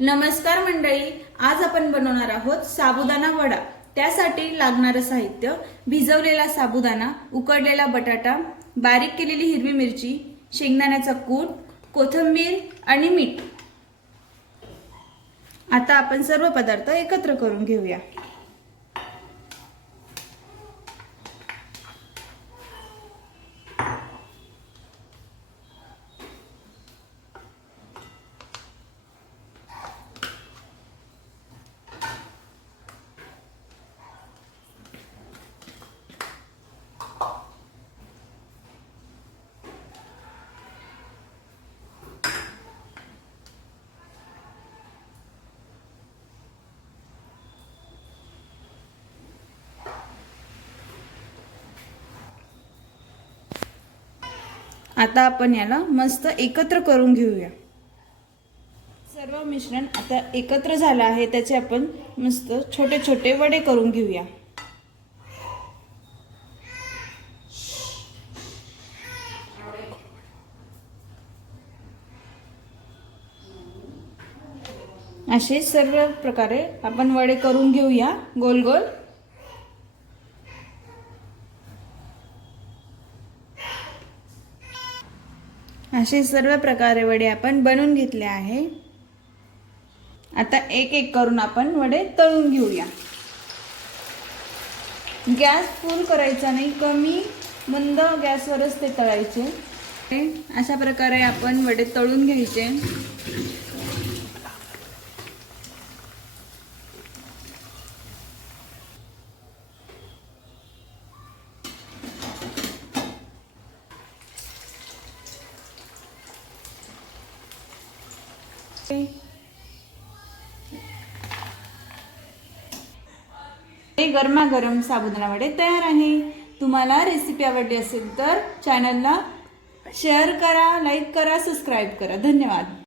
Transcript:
नमस्कार मंडळी आज आपण बनवणार आहोत साबुदाणा वडा. त्यासाठी लागणारं साहित्य भिजवलेला साबुदाणा उकडलेला बटाटा बारीक केलेली हिरवी मिरची शेंगदाण्याचा कूट कोथिंबीर आणि मीठ. आता आपण सर्व पदार्थ एकत्र करून घेऊया. आता आपण याला मस्त एकत्र करून घेऊया. सर्व मिश्रण आता एकत्र झालं आहे त्याचे आपण मस्त छोटे छोटे वडे करून घेऊया. असे सर्व प्रकारे आपण वडे करून घेऊया गोल गोल. असे सर्व प्रकारे वडे आपण बनवून घेतले आहे. आता एक एक करून आपण वडे तळून घेऊया. गॅस फुल करायचा नाही कमी मंद गॅसवरच ते तळायचे. अशा प्रकारे आपण वडे तळून घ्यायचे. गरमागरम साबुदाणा वडे तयार आहे. तुम्हाला रेसिपी आवडली असेल तर चॅनलला शेअर करा लाईक करा सबस्क्राईब करा. धन्यवाद.